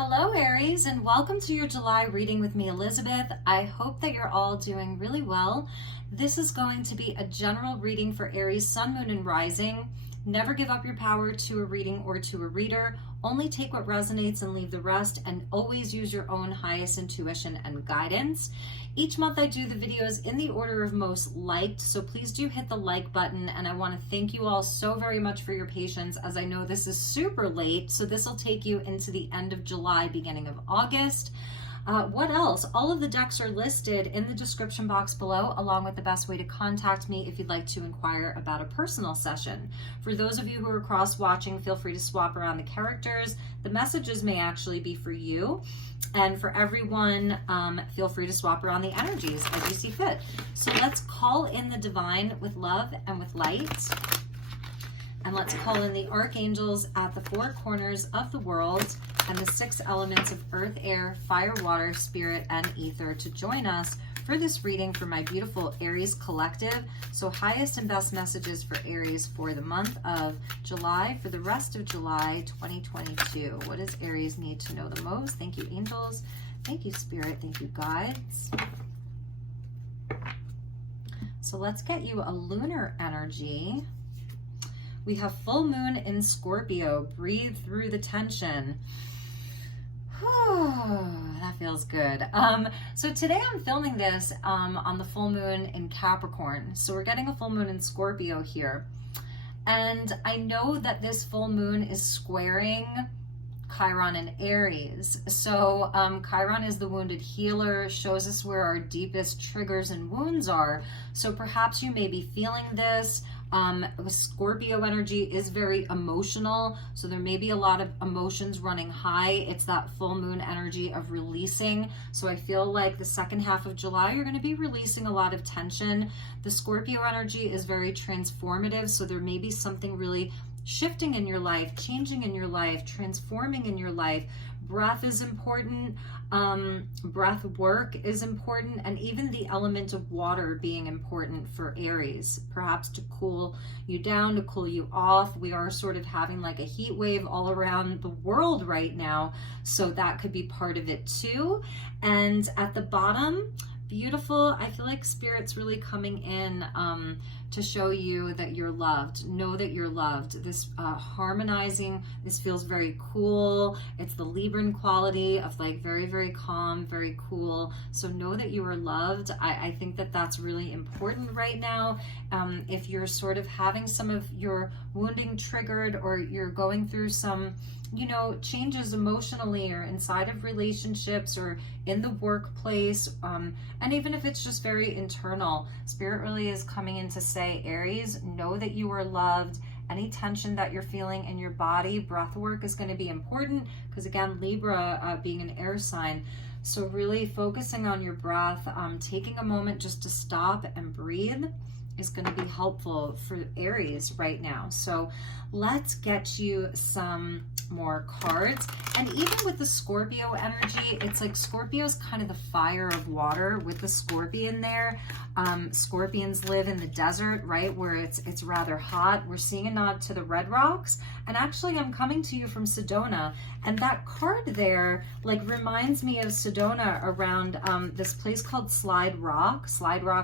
Hello Aries, and welcome to your July reading with me, Elizabeth. I hope that you're all doing really well. This is going to be a general reading for Aries, Sun, Moon, and Rising. Never give up your power to a reading or to a reader. Only take what resonates and leave the rest, and always use your own highest intuition and guidance. Each month I do the videos in the order of most liked, so please do hit the like button, and I want to thank you all so very much for your patience, as I know this is super late, so this will take you into the end of July, beginning of August. What else? All of the decks are listed in the description box below, along with the best way to contact me if you'd like to inquire about a personal session. For those of you who are cross-watching, feel free to swap around the characters. The messages may actually be for you. And for everyone, feel free to swap around the energies as you see fit. So let's call in the divine with love and with light. And let's call in the archangels at the four corners of the world and the six elements of earth, air, fire, water, spirit, and ether to join us for this reading for my beautiful Aries collective. So highest and best messages for Aries for the month of July, for the rest of July 2022. What does Aries need to know the most? Thank you, angels. Thank you, spirit. Thank you, guides. So let's get you a lunar energy. We have full moon in Scorpio. Breathe through the tension. That feels good. So today I'm filming this on the full moon in Capricorn. So we're getting a full moon in Scorpio here. And I know that this full moon is squaring Chiron in Aries. So Chiron is the wounded healer, shows us where our deepest triggers and wounds are. So perhaps you may be feeling this. Scorpio energy is very emotional, so there may be a lot of emotions running high. It's that full moon energy of releasing. So I feel like the second half of July, you're going to be releasing a lot of tension. The Scorpio energy is very transformative, so there may be something really shifting in your life, changing in your life, transforming in your life. Breath is important. Breath work is important, and even the element of water being important for Aries, perhaps to cool you down, to cool you off. We are sort of having like a heat wave all around the world right now, so that could be part of it too. And at the bottom, beautiful. I feel like Spirit's really coming in to show you that you're loved. Know that you're loved. This harmonizing, this feels very cool. It's the Libran quality of like very, very calm, very cool. So know that you are loved. I think that that's really important right now. If you're sort of having some of your wounding triggered, or you're going through some, you know, changes emotionally or inside of relationships or in the workplace, and even if it's just very internal, Spirit really is coming in to say, Aries, know that you are loved. Any tension that you're feeling in your body, breath work is going to be important, because again, Libra being an air sign, so really focusing on your breath, taking a moment just to stop and breathe is going to be helpful for Aries right now. So let's get you some more cards. And even with the Scorpio energy, it's like Scorpio's kind of the fire of water with the scorpion there. Scorpions live in the desert, right, where it's rather hot. We're seeing a nod to the red rocks. And actually, I'm coming to you from Sedona, and that card there like reminds me of Sedona around this place called Slide Rock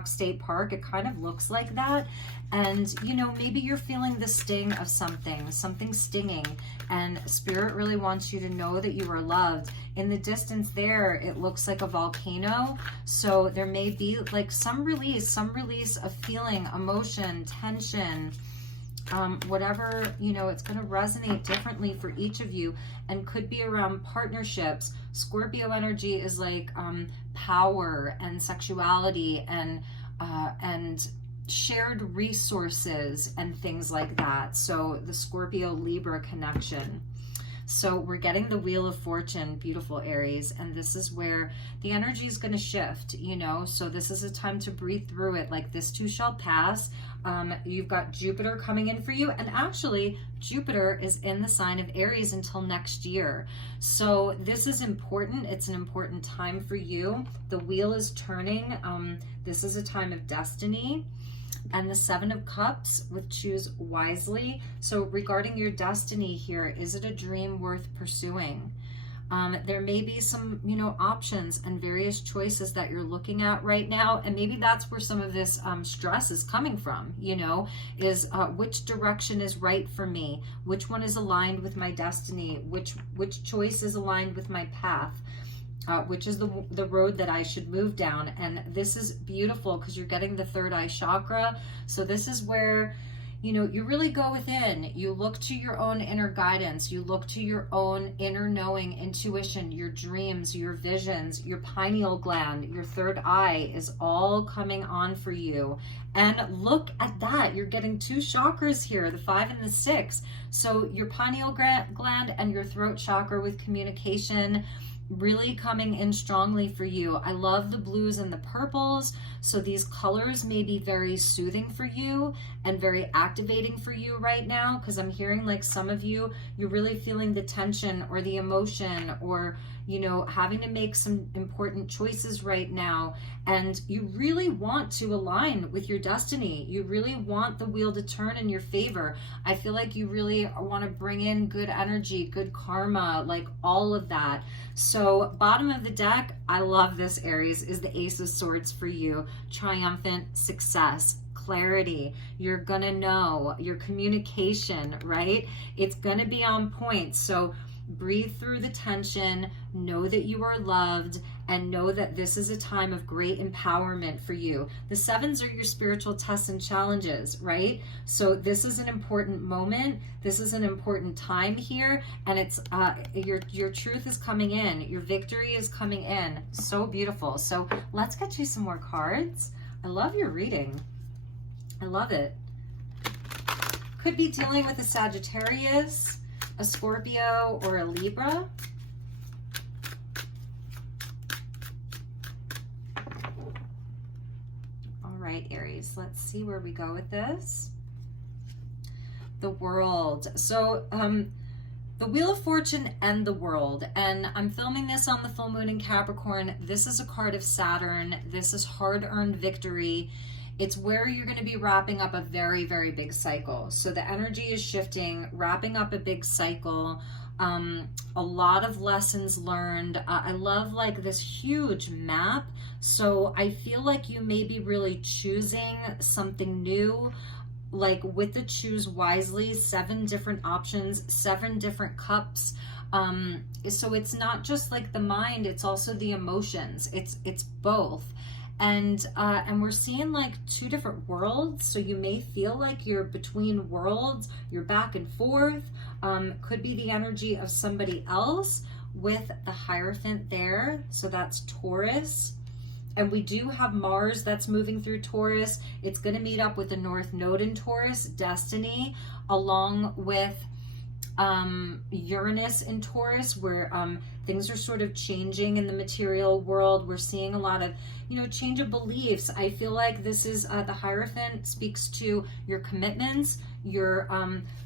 State Park. It kind of looks like that. And you know, maybe you're feeling the sting of something stinging, and Spirit really wants you to know that you are loved. In the distance there, it looks like a volcano, so there may be like some release of feeling, emotion, tension, whatever, you know, it's going to resonate differently for each of you, and could be around partnerships. Scorpio energy is like power and sexuality and shared resources and things like that. So the Scorpio Libra connection. So we're getting the Wheel of Fortune, beautiful Aries, and this is where the energy is going to shift, you know, so this is a time to breathe through it. Like, this too shall pass. You've got Jupiter coming in for you, and actually Jupiter is in the sign of Aries until next year. So this is important. It's an important time for you. The wheel is turning. This is a time of destiny. And the Seven of Cups with choose wisely. So regarding your destiny here, is it a dream worth pursuing? There may be some, options and various choices that you're looking at right now. And maybe that's where some of this stress is coming from, is which direction is right for me? Which one is aligned with my destiny? Which choice is aligned with my path? Which is the road that I should move down. And this is beautiful because you're getting the third eye chakra. So this is where, you really go within. You look to your own inner guidance. You look to your own inner knowing, intuition, your dreams, your visions, your pineal gland, your third eye is all coming on for you. And look at that. You're getting 2 chakras here, the 5 and the 6. So your pineal gland and your throat chakra with communication really coming in strongly for you. I love the blues and the purples. So these colors may be very soothing for you and very activating for you right now, because I'm hearing like some of you, you're really feeling the tension or the emotion, or having to make some important choices right now. And you really want to align with your destiny. You really want the wheel to turn in your favor. I feel like you really want to bring in good energy, good karma, like all of that. So bottom of the deck, I love this, Aries, is the Ace of Swords for you. Triumphant success, clarity. You're gonna know your communication, right? It's gonna be on point. So breathe through the tension, know that you are loved, and know that this is a time of great empowerment for you. The 7s are your spiritual tests and challenges, right? So this is an important moment. This is an important time here, and it's your truth is coming in. Your victory is coming in. So beautiful. So let's get you some more cards. I love your reading. I love it. Could be dealing with a Sagittarius, a Scorpio, or a Libra. All right, Aries, let's see where we go with this. The World. So the Wheel of Fortune and the World. And I'm filming this on the full moon in Capricorn. This is a card of Saturn. This is hard-earned victory. It's where you're going to be wrapping up a very, very big cycle. So the energy is shifting, wrapping up a big cycle. A lot of lessons learned. I love like this huge map. So I feel like you may be really choosing something new, like with the choose wisely, 7 different options, 7 different cups. So it's not just like the mind, it's also the emotions. It's both. And we're seeing like 2 different worlds. So you may feel like you're between worlds, you're back and forth. Could be the energy of somebody else with the Hierophant there. So that's Taurus. And we do have Mars that's moving through Taurus. It's going to meet up with the North Node in Taurus, Destiny, along with Uranus in Taurus, where things are sort of changing in the material world. We're seeing a lot of, change of beliefs. I feel like this is the Hierophant speaks to your commitments, your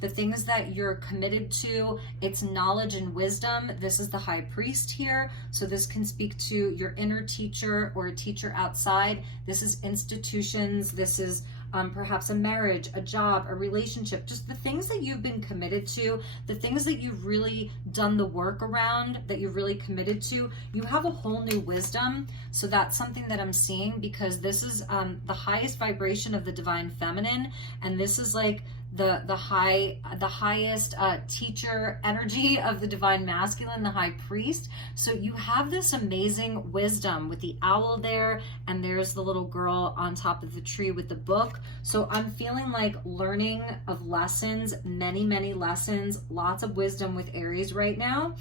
the things that you're committed to. It's knowledge and wisdom. This is the High Priest here, so this can speak to your inner teacher or a teacher outside. This is institutions. This is perhaps a marriage, a job, a relationship, just the things that you've been committed to, the things that you've really done the work around, that you're really committed to. You have a whole new wisdom. So that's something that I'm seeing, because this is the highest vibration of the divine feminine, and this is like the highest teacher energy of the divine masculine, the High Priest. So you have this amazing wisdom with the owl there, and there's the little girl on top of the tree with the book. So I'm feeling like learning of lessons, many lessons, lots of wisdom with Aries right now.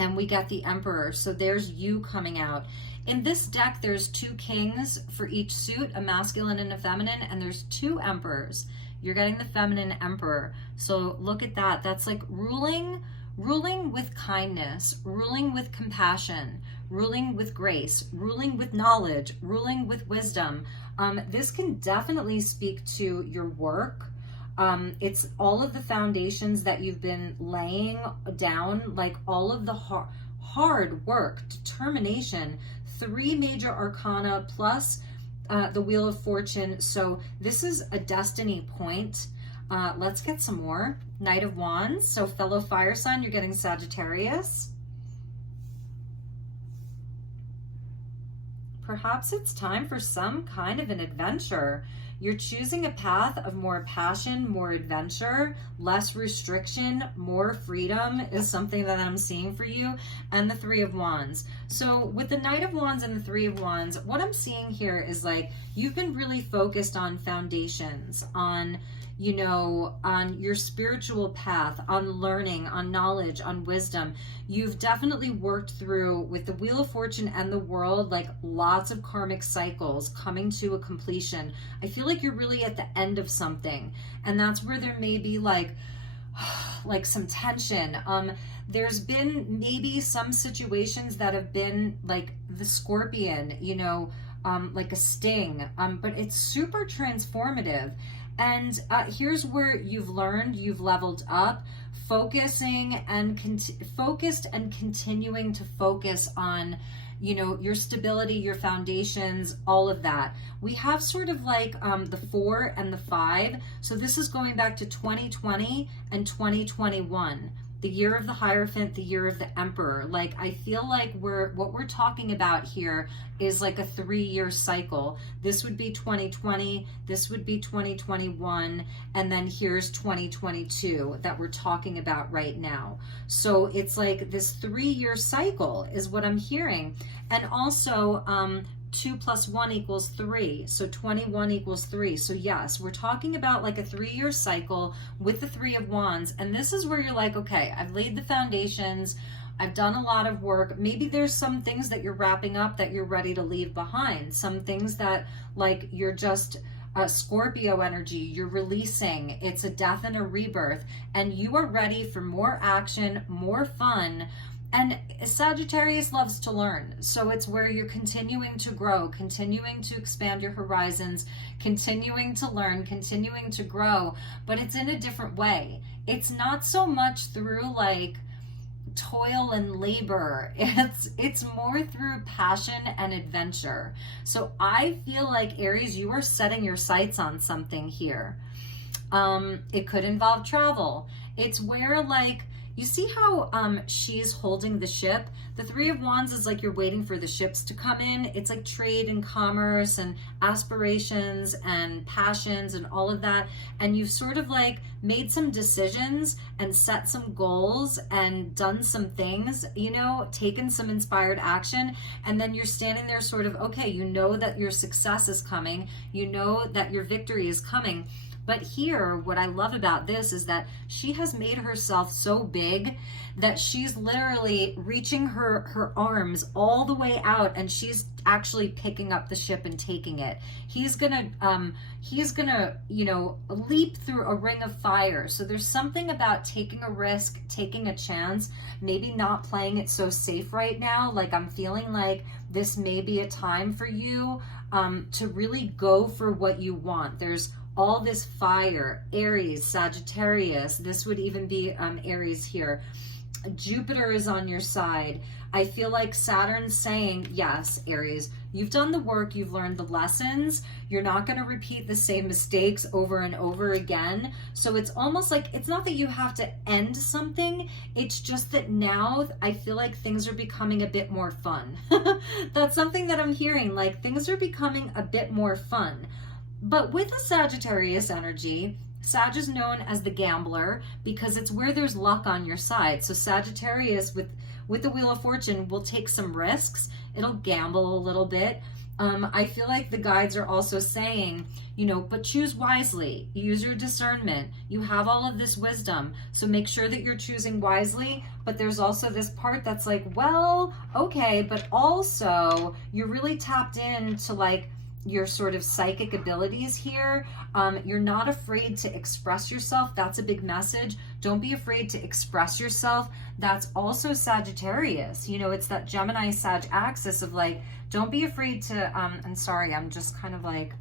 And we got the Emperor. So there's you coming out. In this deck, there's 2 kings for each suit, a masculine and a feminine, and there's 2 emperors. You're getting the feminine Emperor. So look at that. That's like ruling with kindness, ruling with compassion, ruling with grace, ruling with knowledge, ruling with wisdom. This can definitely speak to your work. It's all of the foundations that you've been laying down, like all of the hard work, determination, 3 major arcana plus the Wheel of Fortune. So this is a destiny point. Let's get some more. Knight of Wands. So fellow fire sign, you're getting Sagittarius. perhaps it's time for some kind of an adventure. You're choosing a path of more passion, more adventure, less restriction, more freedom is something that I'm seeing for you, and the Three of Wands. So with the Knight of Wands and the Three of Wands, what I'm seeing here is like you've been really focused on foundations, on, you know, on your spiritual path, on learning, on knowledge, on wisdom. You've definitely worked through, with the Wheel of Fortune and the World, like lots of karmic cycles coming to a completion. I feel like you're really at the end of something, and that's where there may be like some tension. There's been maybe some situations that have been like the Scorpion, you know, like a sting, but it's super transformative. And here's where you've learned, you've leveled up, focusing and focused and continuing to focus on, you know, your stability, your foundations, all of that. We have sort of like the 4 and the 5. So this is going back to 2020 and 2021. The year of the Hierophant, the year of the Emperor. Like, I feel like what we're talking about here is like a 3-year cycle. This would be 2020, this would be 2021, and then here's 2022 that we're talking about right now. So it's like this 3-year cycle is what I'm hearing. And also, 2 + 1 = 3, so 21 = 3. So yes, we're talking about like a 3-year cycle with the Three of Wands, and this is where you're like, okay, I've laid the foundations, I've done a lot of work. Maybe there's some things that you're wrapping up that you're ready to leave behind, some things that like you're just Scorpio energy, you're releasing. It's a death and a rebirth, and you are ready for more action, more fun. And Sagittarius loves to learn. So it's where you're continuing to grow, continuing to expand your horizons, continuing to learn, continuing to grow, but it's in a different way. It's not so much through like toil and labor. It's more through passion and adventure. So I feel like, Aries, you are setting your sights on something here. It could involve travel. It's where like, you see how she's holding the ship? The Three of Wands is like you're waiting for the ships to come in. It's like trade and commerce and aspirations and passions and all of that. And you've sort of like made some decisions and set some goals and done some things, you know, taken some inspired action. And then you're standing there sort of, okay, you know that your success is coming. You know that your victory is coming. But here, what I love about this is that she has made herself so big that she's literally reaching her arms all the way out, and she's actually picking up the ship and taking it. He's gonna, you know, leap through a ring of fire. So there's something about taking a risk, taking a chance, maybe not playing it so safe right now. Like, I'm feeling like this may be a time for you to really go for what you want. There's all this fire, Aries, Sagittarius, this would even be Aries here. Jupiter is on your side. I feel like Saturn's saying, yes, Aries, you've done the work, you've learned the lessons, you're not going to repeat the same mistakes over and over again. So it's almost like, it's not that you have to end something, it's just that now I feel like things are becoming a bit more fun. That's something that I'm hearing, like things are becoming a bit more fun. But with a Sagittarius energy, Sag is known as the gambler because it's where there's luck on your side. So Sagittarius with the Wheel of Fortune will take some risks. It'll gamble a little bit. I feel like the guides are also saying, you know, but choose wisely, use your discernment. You have all of this wisdom, so make sure that you're choosing wisely. But there's also this part that's like, well, okay, but also you're really tapped into like your sort of psychic abilities here. You're not afraid to express yourself. That's a big message. Don't be afraid to express yourself. That's also Sagittarius. You know, it's that Gemini Sag axis of like, don't be afraid to, I'm sorry, I'm just kind of like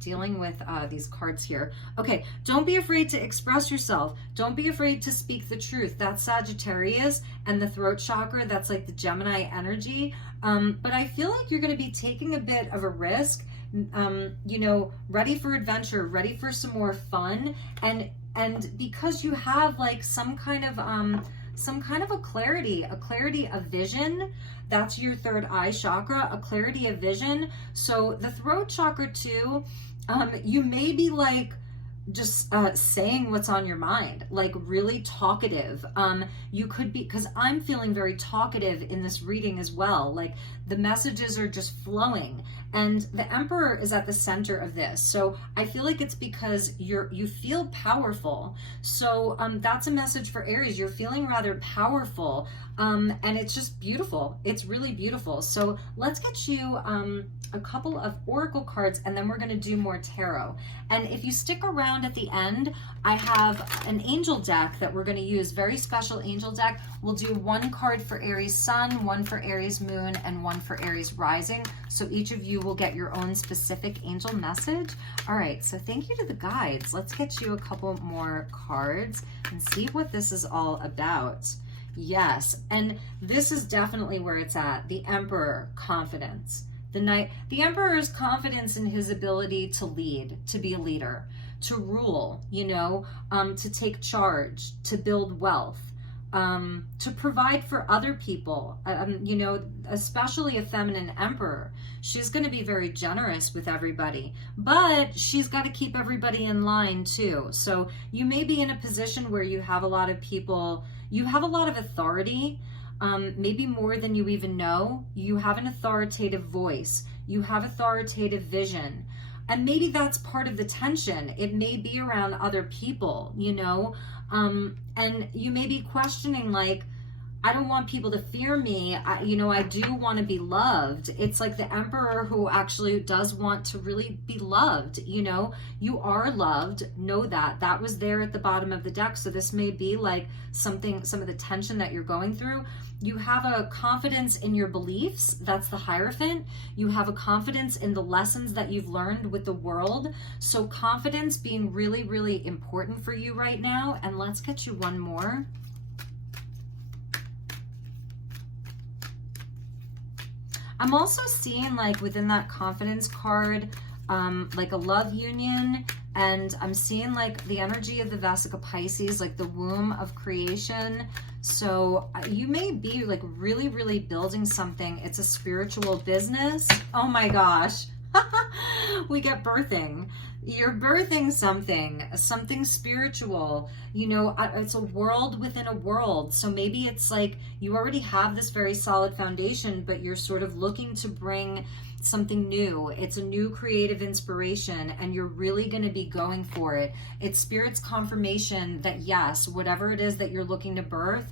dealing with these cards here. Okay, don't be afraid to express yourself. Don't be afraid to speak the truth. That's Sagittarius, and the throat chakra, that's like the Gemini energy. But I feel like you're going to be taking a bit of a risk, you know, ready for adventure, ready for some more fun. And because you have like some kind of some kind of a clarity of vision. That's your third eye chakra, a clarity of vision. So the throat chakra too, you may be like just saying what's on your mind, like really talkative. You could be, because I'm feeling very talkative in this reading as well, like the messages are just flowing, and the Emperor is at the center of this. So I feel like it's because you feel powerful. So that's a message for Aries. You're feeling rather powerful, and it's just beautiful. It's really beautiful. So let's get you a couple of oracle cards, and then we're going to do more tarot. And if you stick around at the end, I have an angel deck that we're going to use, very special angel deck. We'll do one card for Aries Sun, one for Aries Moon, and one for Aries Rising. So each of you will get your own specific angel message. All right, so thank you to the guides. Let's get you a couple more cards and see what this is all about. Yes, and this is definitely where it's at. The Emperor, confidence. The Knight, the Emperor's confidence in his ability to lead, to be a leader, to rule, you know, to take charge, to build wealth, to provide for other people, you know, especially a feminine emperor. She's going to be very generous with everybody, but she's got to keep everybody in line too. So you may be in a position where you have a lot of people, you have a lot of authority, maybe more than you even know. You have an authoritative voice, you have authoritative vision, and maybe that's part of the tension. It may be around other people, you know, and you may be questioning, like, I don't want people to fear me. You know, I do want to be loved. It's like the Emperor who actually does want to really be loved. You know, you are loved. Know that. That was there at the bottom of the deck. So this may be like something, some of the tension that you're going through. You have a confidence in your beliefs. That's the Hierophant. You have a confidence in the lessons that you've learned with the world. So confidence being really, really important for you right now. And let's get you one more. I'm also seeing, like, within that confidence card, like a love union, and I'm seeing like the energy of the Vesica Pisces, like the womb of creation. So you may be like really, really building something. It's a spiritual business. Oh my gosh. We get birthing. You're birthing something spiritual, you know. It's a world within a world. So maybe it's like you already have this very solid foundation, but you're sort of looking to bring something new. It's a new creative inspiration, and you're really going to be going for it. It's Spirit's confirmation that yes, whatever it is that you're looking to birth,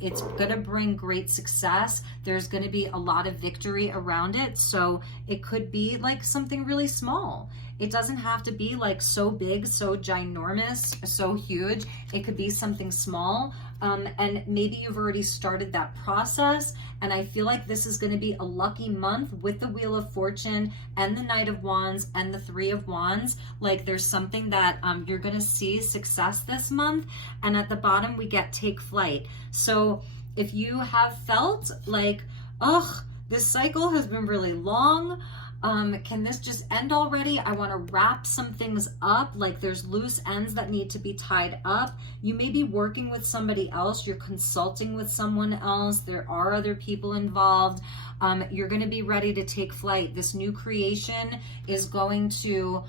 it's going to bring great success. There's going to be a lot of victory around it. So it could be like something really small. It doesn't have to be like so big, so ginormous, so huge. It could be something small. And maybe you've already started that process. And I feel like this is going to be a lucky month with the Wheel of Fortune and the Knight of Wands and the Three of Wands. Like there's something that you're going to see success this month. And at the bottom, we get take flight. So if you have felt like, ugh, this cycle has been really long, can this just end already? I want to wrap some things up. Like there's loose ends that need to be tied up. You may be working with somebody else. You're consulting with someone else. There are other people involved. You're going to be ready to take flight. This new creation is going to,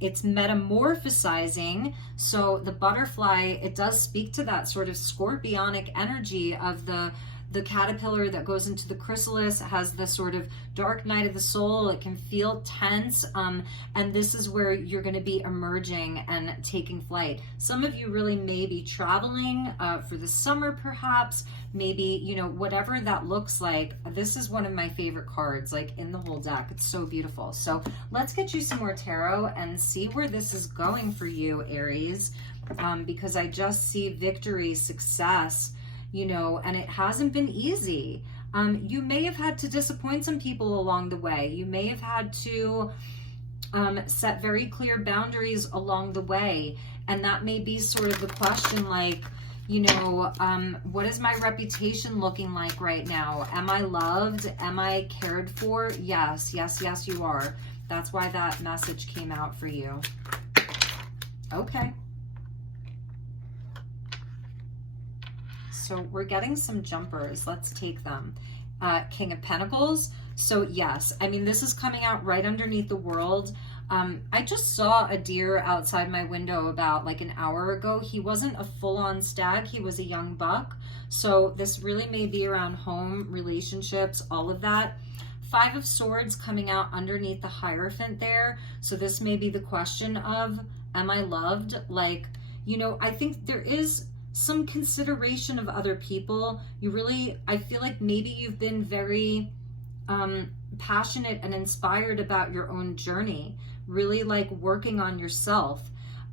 it's metamorphosizing. So the butterfly, it does speak to that sort of scorpionic energy of the caterpillar that goes into the chrysalis, has the sort of dark night of the soul. It can feel tense. And this is where you're going to be emerging and taking flight. Some of you really may be traveling for the summer, perhaps. Maybe, you know, whatever that looks like. This is one of my favorite cards, like in the whole deck. It's so beautiful. So let's get you some more tarot and see where this is going for you, Aries. Because I just see victory, success, you know, and it hasn't been easy. You may have had to disappoint some people along the way. You may have had to set very clear boundaries along the way. And that may be sort of the question, like, you know, what is my reputation looking like right now? Am I loved? Am I cared for? Yes, yes, yes, you are. That's why that message came out for you. Okay. so we're getting some jumpers. Let's take them. King of Pentacles. So yes, I mean, this is coming out right underneath the World. I just saw a deer outside my window about like an hour ago. He wasn't a full-on stag, he was a young buck. So this really may be around home, relationships, all of that. Five of Swords coming out underneath the Hierophant there. So this may be the question of, am I loved? Like, you know, I think there is some consideration of other people. You really, I feel like maybe you've been very passionate and inspired about your own journey, really like working on yourself.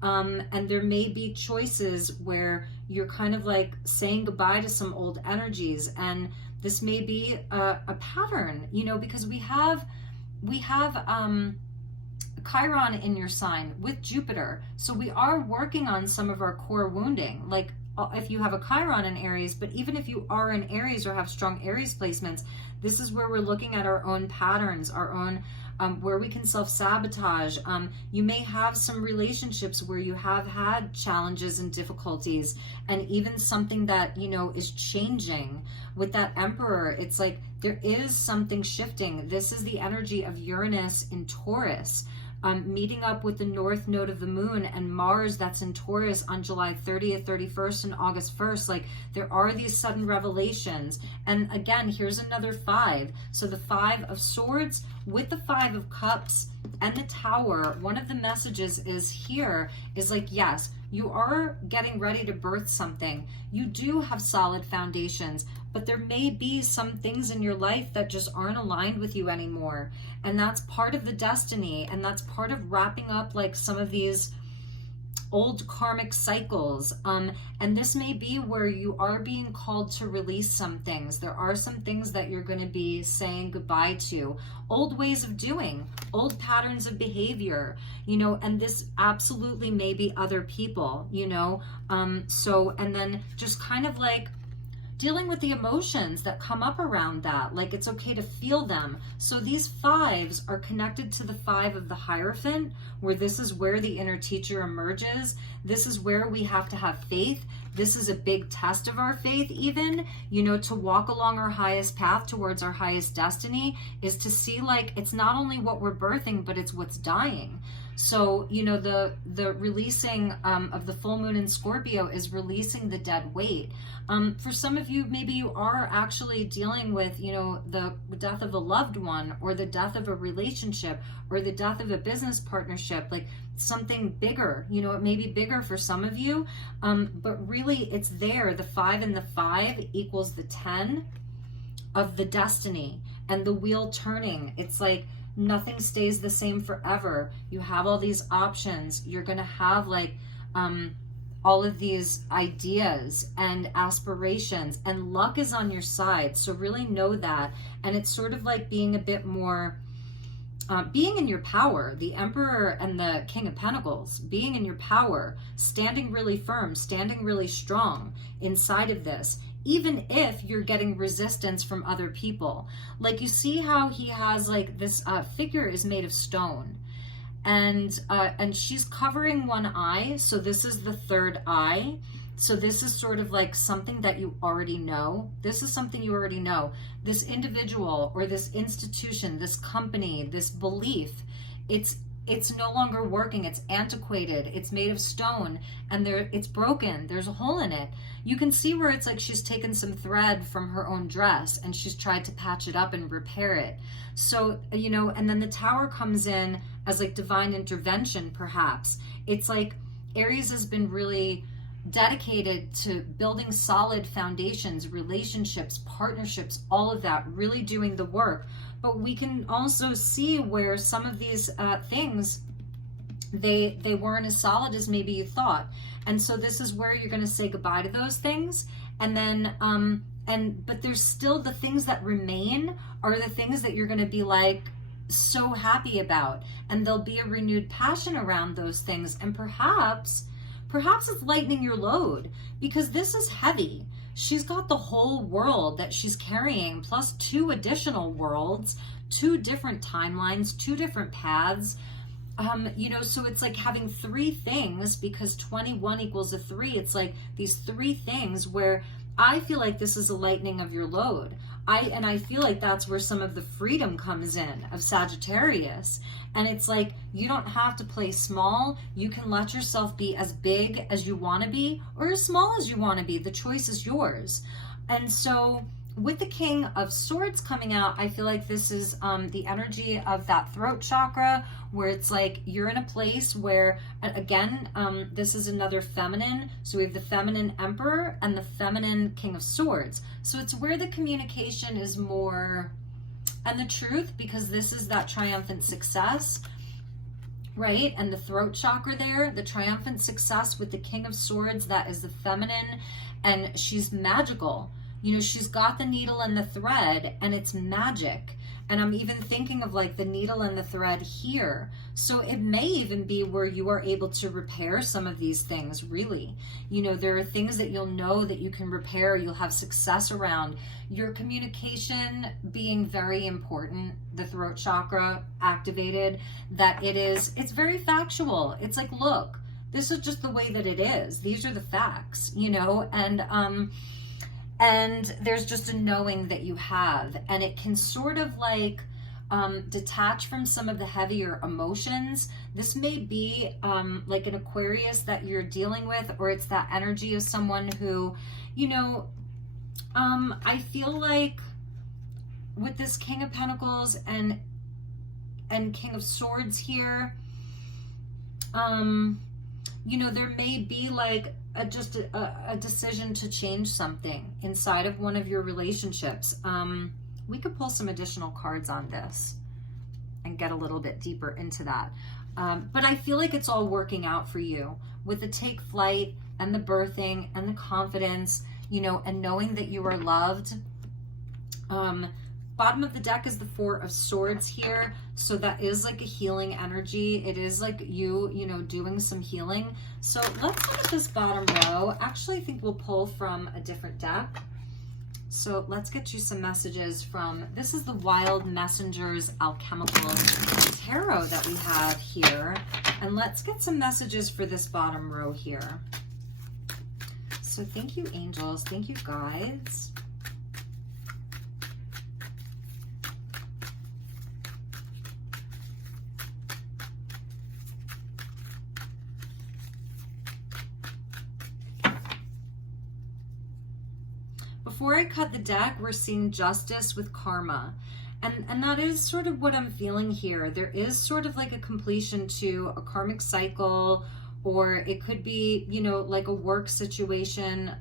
And there may be choices where you're kind of like saying goodbye to some old energies, and this may be a pattern, you know, because we have Chiron in your sign with Jupiter. So we are working on some of our core wounding, like if you have a Chiron in Aries, but even if you are in Aries or have strong Aries placements, this is where we're looking at our own patterns, our own where we can self-sabotage. You may have some relationships where you have had challenges and difficulties, and even something that, you know, is changing. With that Emperor, it's like there is something shifting. This is the energy of Uranus in Taurus, meeting up with the north node of the moon and Mars that's in Taurus on July 30th, 31st, and August 1st. Like, there are these sudden revelations. And again, here's another five. So the Five of Swords with the Five of Cups and the Tower, one of the messages is here is like, yes, you are getting ready to birth something. You do have solid foundations, but there may be some things in your life that just aren't aligned with you anymore. And that's part of the destiny. And that's part of wrapping up like some of these old karmic cycles. And this may be where you are being called to release some things. There are some things that you're going to be saying goodbye to. Old ways of doing, old patterns of behavior, you know, and this absolutely may be other people, you know. So, and then just kind of like dealing with the emotions that come up around that. Like, it's okay to feel them. So these fives are connected to the Five of the Hierophant, where this is where the inner teacher emerges. This is where we have to have faith. This is a big test of our faith, even, you know, to walk along our highest path towards our highest destiny is to see like it's not only what we're birthing, but it's what's dying. So, you know, the releasing of the full moon in Scorpio is releasing the dead weight. For some of you, maybe you are actually dealing with, you know, the death of a loved one, or the death of a relationship, or the death of a business partnership, like something bigger, you know, it may be bigger for some of you, but really it's there. The 5 and the 5 equals the 10 of the destiny and the wheel turning. It's like, nothing stays the same forever. You have all these options. You're going to have like all of these ideas and aspirations, and luck is on your side. So really know that. And it's sort of like being a bit more, being in your power. The Emperor and the King of Pentacles, being in your power, standing really firm, standing really strong inside of this. Even if you're getting resistance from other people. Like, you see how he has like this figure is made of stone, and she's covering one eye. So this is the third eye. So this is sort of like something that you already know. This is something you already know. This individual or this institution, this company, this belief, it's no longer working. It's antiquated. It's made of stone, and it's broken. There's a hole in it. You can see where it's like she's taken some thread from her own dress and she's tried to patch it up and repair it. So, you know, and then the Tower comes in as like divine intervention, perhaps. It's like Aries has been really dedicated to building solid foundations, relationships, partnerships, all of that, really doing the work. But we can also see where some of these things, they weren't as solid as maybe you thought. And so this is where you're going to say goodbye to those things. And then, but there's still the things that remain are the things that you're going to be like so happy about. And there'll be a renewed passion around those things. And perhaps it's lightening your load, because this is heavy. She's got the whole world that she's carrying, plus 2 additional worlds, 2 different timelines, 2 different paths. You know, so it's like having 3 things, because 21 equals a 3. It's like these 3 things where I feel like this is a lightening of your load. I feel like that's where some of the freedom comes in of Sagittarius. And it's like, you don't have to play small. You can let yourself be as big as you want to be or as small as you want to be. The choice is yours. And so with the King of Swords coming out, I feel like this is the energy of that throat chakra, where it's like you're in a place where, again, this is another feminine. So we have the feminine Emperor and the feminine King of Swords. So it's where the communication is more, and the truth, because this is that triumphant success, right? And the throat chakra there, the triumphant success with the King of Swords, that is the feminine, and she's magical. You know, she's got the needle and the thread, and it's magic. And I'm even thinking of like the needle and the thread here. So it may even be where you are able to repair some of these things, really. You know, there are things that you'll know that you can repair, you'll have success around. Your communication being very important, the throat chakra activated, that it's very factual. It's like, look, this is just the way that it is. These are the facts, you know, and there's just a knowing that you have, and it can sort of like detach from some of the heavier emotions. This may be like an Aquarius that you're dealing with, or it's that energy of someone who, you know, I feel like with this King of Pentacles and King of Swords here, you know, there may be like just a decision to change something inside of one of your relationships. We could pull some additional cards on this and get a little bit deeper into that. But I feel like it's all working out for you with the take flight and the birthing and the confidence, you know, and knowing that you are loved. Bottom of the deck is the Four of Swords here. So that is like a healing energy. It is like you know, doing some healing. So let's look at this bottom row. Actually, I think we'll pull from a different deck. So let's get you some messages from, this is the Wild Messengers Alchemical Tarot that we have here. And let's get some messages for this bottom row here. So thank you, angels. Thank you, guides. Before I cut the deck, we're seeing justice with karma. And that is sort of what I'm feeling here. There is sort of like a completion to a karmic cycle, or it could be, you know, like a work situation,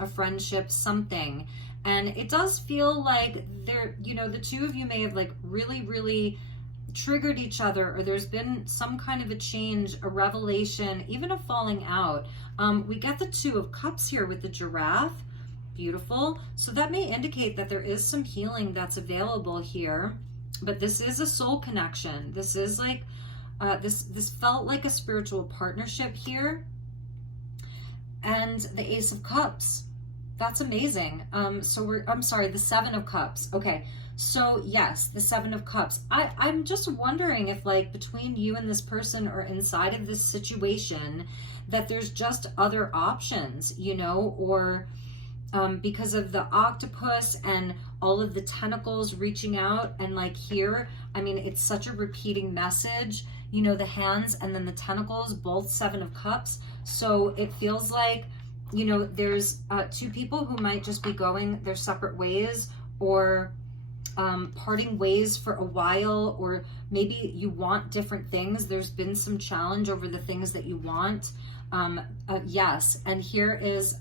a friendship, something. And it does feel like there, you know, the two of you may have like really triggered each other, or there's been some kind of a change, a revelation, even a falling out. We get the Two of Cups here with the giraffe. Beautiful. So that may indicate that there is some healing that's available here, but this is a soul connection. This is like this felt like a spiritual partnership here. And the Ace of Cups, that's amazing. So I'm sorry, the Seven of Cups. Okay, so yes, the Seven of Cups. I'm just wondering if like between you and this person, or inside of this situation, that there's just other options, you know, or because of the octopus and all of the tentacles reaching out, and like here, I mean, it's such a repeating message, you know, the hands and then the tentacles, both Seven of Cups. So it feels like, you know, there's two people who might just be going their separate ways, or parting ways for a while, or maybe you want different things. There's been some challenge over the things that you want. Yes, and here is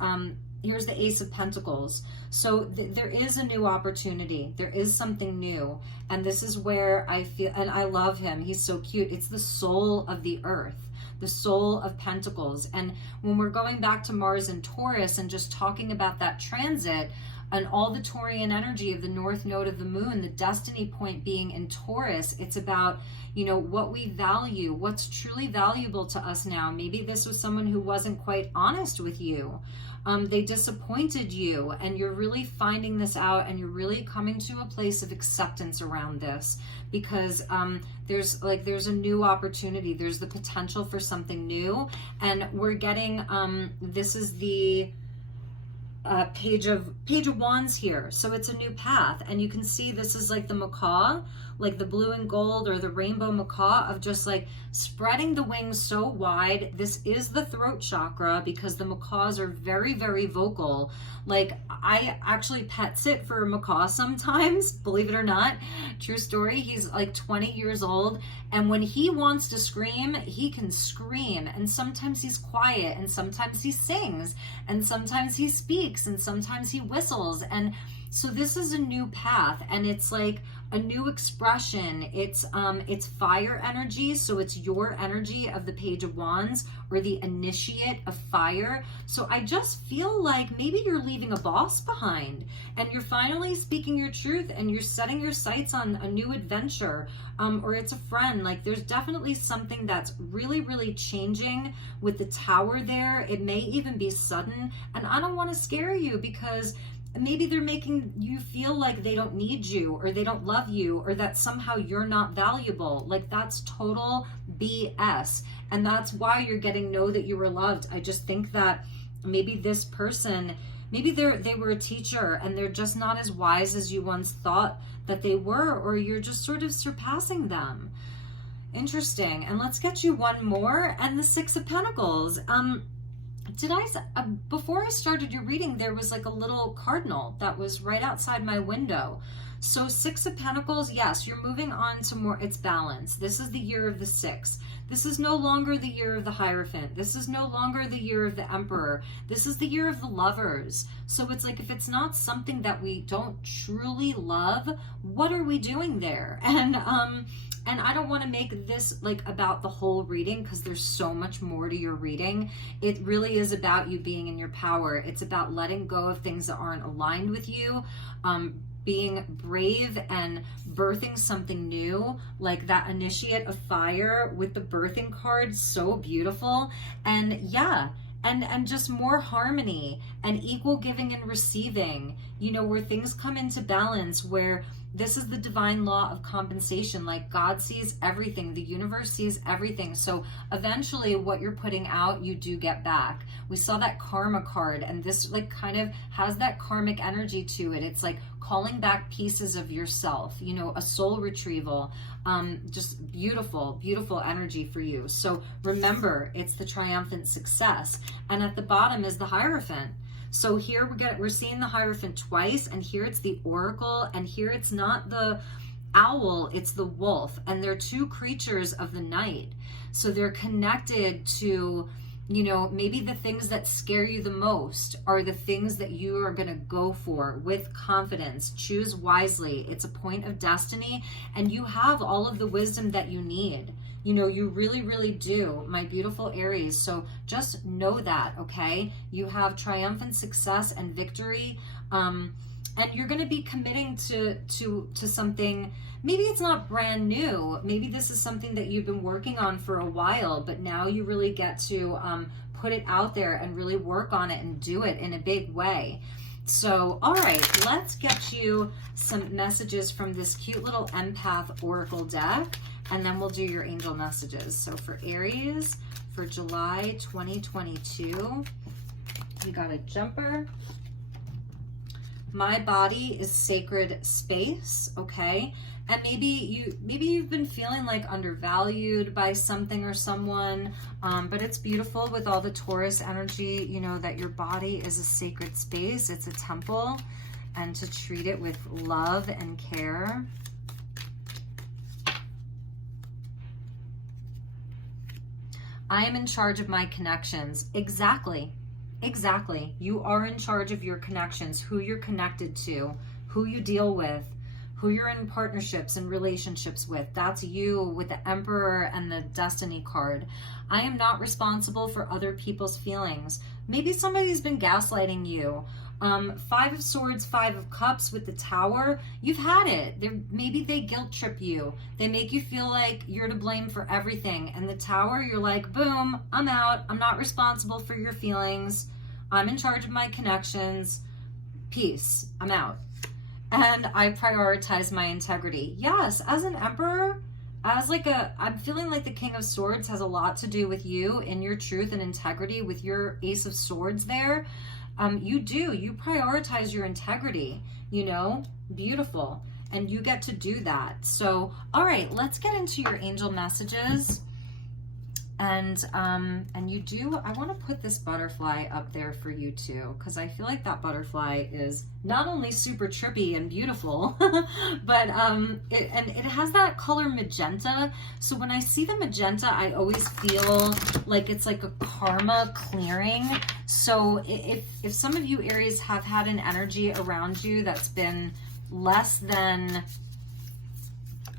here's the Ace of Pentacles. So there is a new opportunity. There is something new. And this is where I feel, and I love him. He's so cute. It's the soul of the earth, the soul of Pentacles. And when we're going back to Mars and Taurus and just talking about that transit and all the Taurian energy of the North Node of the Moon, the destiny point being in Taurus, it's about, you know, what we value, what's truly valuable to us now. Maybe this was someone who wasn't quite honest with you. They disappointed you, and you're really finding this out, and you're really coming to a place of acceptance around this, because there's a new opportunity. There's the potential for something new, and we're getting this is the Page of Wands here. So it's a new path, and you can see this is like the macaw, like the blue and gold or the rainbow macaw, of just like spreading the wings so wide. This is the throat chakra because the macaws are very, very vocal. Like, I actually pet sit for a macaw sometimes, believe it or not. True story. He's like 20 years old, and when he wants to scream, he can scream. And sometimes he's quiet, and sometimes he sings, and sometimes he speaks, and sometimes he whistles. And so this is a new path, and it's like a new expression. It's fire energy, so it's your energy of the Page of Wands, or the initiate of fire. So I just feel like maybe you're leaving a boss behind, and you're finally speaking your truth, and you're setting your sights on a new adventure, or it's a friend. Like, there's definitely something that's really, really changing with the Tower there. It may even be sudden, and I don't want to scare you, because maybe they're making you feel like they don't need you, or they don't love you, or that somehow you're not valuable. Like, that's total BS. And that's why you're getting know that you were loved. I just think that maybe this person, maybe they were a teacher, and they're just not as wise as you once thought that they were, or you're just sort of surpassing them. Interesting. And let's get you one more, and the Six of Pentacles. Before I started your reading, there was like a little cardinal that was right outside my window. So Six of Pentacles, yes, you're moving on to more, it's balance. This is the year of the Six. This is no longer the year of the Hierophant. This is no longer the year of the Emperor. This is the year of the Lovers. So it's like, if it's not something that we don't truly love, what are we doing there? And I don't want to make this like about the whole reading, because there's so much more to your reading. It really is about you being in your power. It's about letting go of things that aren't aligned with you, being brave and birthing something new, like that initiate of fire with the birthing card, so beautiful. And yeah, and just more harmony and equal giving and receiving, you know, where things come into balance, where this is the divine law of compensation. Like, God sees everything, the universe sees everything. So eventually what you're putting out, you do get back. We saw that karma card, and this like kind of has that karmic energy to it. It's like calling back pieces of yourself, you know, a soul retrieval. Just beautiful, beautiful energy for you. So remember, it's the triumphant success. And at the bottom is the Hierophant. So here we're seeing the Hierophant twice, and here it's the Oracle, and here it's not the owl, it's the wolf. And they're two creatures of the night. So they're connected to, you know, maybe the things that scare you the most are the things that you are going to go for with confidence. Choose wisely. It's a point of destiny, and you have all of the wisdom that you need. You know, you really, really do, my beautiful Aries. So just know that, okay? You have triumphant success and victory, and you're going to be committing to something. Maybe it's not brand new. Maybe this is something that you've been working on for a while, but now you really get to put it out there and really work on it and do it in a big way. So, all right, let's get you some messages from this cute little Empath Oracle deck, and then we'll do your angel messages. So for Aries, for July 2022, you got a jumper. My body is sacred space, okay? And maybe you've been feeling like undervalued by something or someone, but it's beautiful with all the Taurus energy, you know, that your body is a sacred space. It's a temple, and to treat it with love and care. I am in charge of my connections. Exactly. Exactly. You are in charge of your connections, who you're connected to, who you deal with, who you're in partnerships and relationships with. That's you with the Emperor and the Destiny card. I am not responsible for other people's feelings. Maybe somebody's been gaslighting you. Five of Swords, Five of Cups with the Tower. You've had it. Maybe they guilt trip you. They make you feel like you're to blame for everything. And the Tower, you're like, boom, I'm out. I'm not responsible for your feelings. I'm in charge of my connections. Peace. I'm out. And I prioritize my integrity. Yes, as an Emperor, I'm feeling like the King of Swords has a lot to do with you and your truth and integrity with your Ace of Swords there. You prioritize your integrity, you know, beautiful. And you get to do that. So, all right, let's get into your angel messages. And I want to put this butterfly up there for you too, because I feel like that butterfly is not only super trippy and beautiful, but it has that color magenta. So when I see the magenta, I always feel like it's like a karma clearing. So if some of you Aries have had an energy around you that's been less than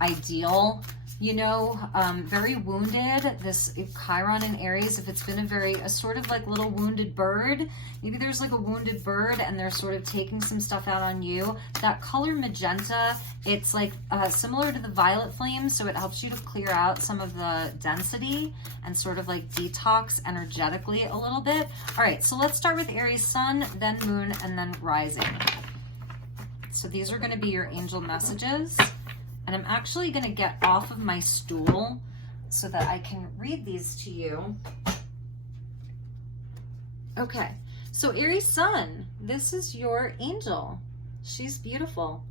ideal, you know, very wounded, this Chiron in Aries, if it's been a sort of like little wounded bird, maybe there's like a wounded bird and they're sort of taking some stuff out on you. That color magenta, it's like similar to the violet flame, so it helps you to clear out some of the density and sort of like detox energetically a little bit. All right, so let's start with Aries sun, then moon, and then rising. So these are going to be your angel messages. And I'm actually going to get off of my stool so that I can read these to you. Okay, so Aries sun, this is your angel. She's beautiful.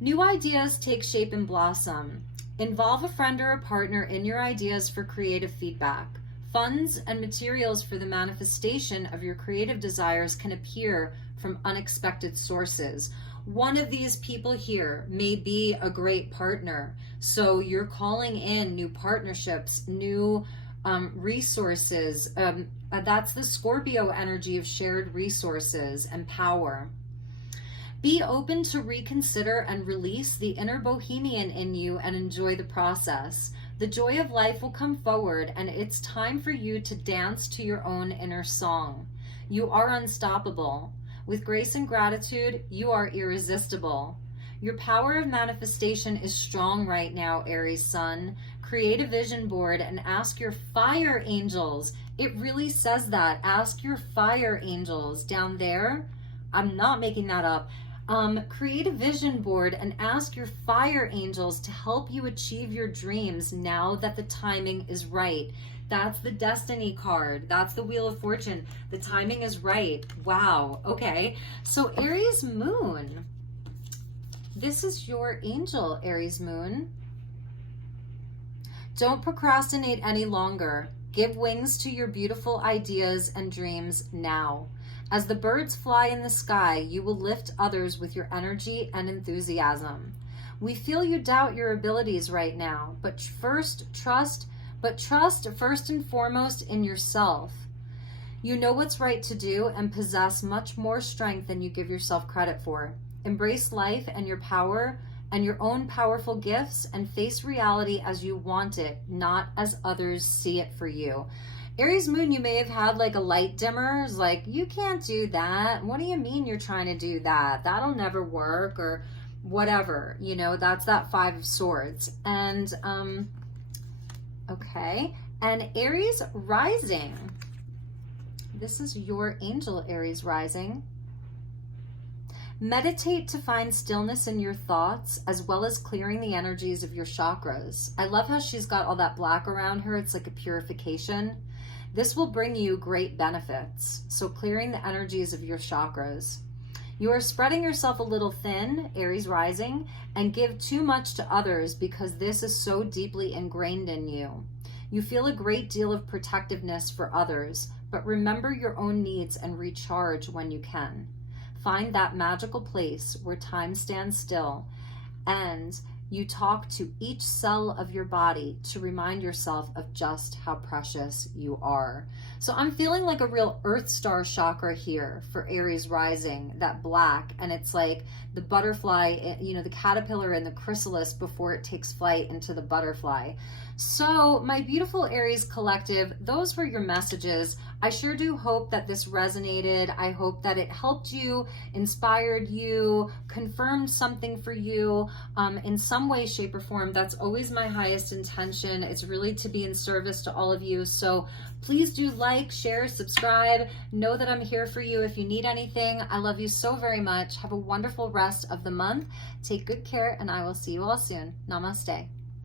New ideas take shape and blossom. Involve a friend or a partner in your ideas for creative feedback. Funds and materials for the manifestation of your creative desires can appear from unexpected sources. One of these people here may be a great partner. So you're calling in new partnerships, new resources. That's the Scorpio energy of shared resources and power. Be open to reconsider and release the inner bohemian in you and enjoy the process. The joy of life will come forward, and it's time for you to dance to your own inner song. You are unstoppable. With grace and gratitude, you are irresistible. Your power of manifestation is strong right now, Aries sun. Create a vision board and ask your fire angels. It really says that. Ask your fire angels down there. I'm not making that up. Create a vision board and ask your fire angels to help you achieve your dreams now that the timing is right. That's the destiny card. That's the Wheel of Fortune. The timing is right. Wow. Okay. So Aries moon. This is your angel, Aries moon. Don't procrastinate any longer. Give wings to your beautiful ideas and dreams now. As the birds fly in the sky, you will lift others with your energy and enthusiasm. We feel you doubt your abilities right now, but trust first and foremost in yourself. You know what's right to do and possess much more strength than you give yourself credit for. Embrace life and your power and your own powerful gifts and face reality as you want it, not as others see it for you. Aries moon, you may have had like a light dimmer, like, you can't do that. What do you mean you're trying to do that? That'll never work, or whatever, you know, that's that Five of Swords. And, okay, and Aries rising. This is your angel, Aries rising. Meditate to find stillness in your thoughts, as well as clearing the energies of your chakras. I love how she's got all that black around her. It's like a purification. This will bring you great benefits. So clearing the energies of your chakras. You are spreading yourself a little thin, Aries rising, and give too much to others because this is so deeply ingrained in you. You feel a great deal of protectiveness for others, but remember your own needs and recharge when you can. Find that magical place where time stands still and you talk to each cell of your body to remind yourself of just how precious you are. So I'm feeling like a real Earth Star chakra here for Aries rising, that black, and it's like the butterfly, you know, the caterpillar and the chrysalis before it takes flight into the butterfly. So my beautiful Aries collective, those were your messages. I sure do hope that this resonated. I hope that it helped you, inspired you, confirmed something for you in some way, shape, or form. That's always my highest intention. It's really to be in service to all of you. So please do like, share, subscribe. Know that I'm here for you if you need anything. I love you so very much. Have a wonderful rest of the month. Take good care, and I will see you all soon. Namaste.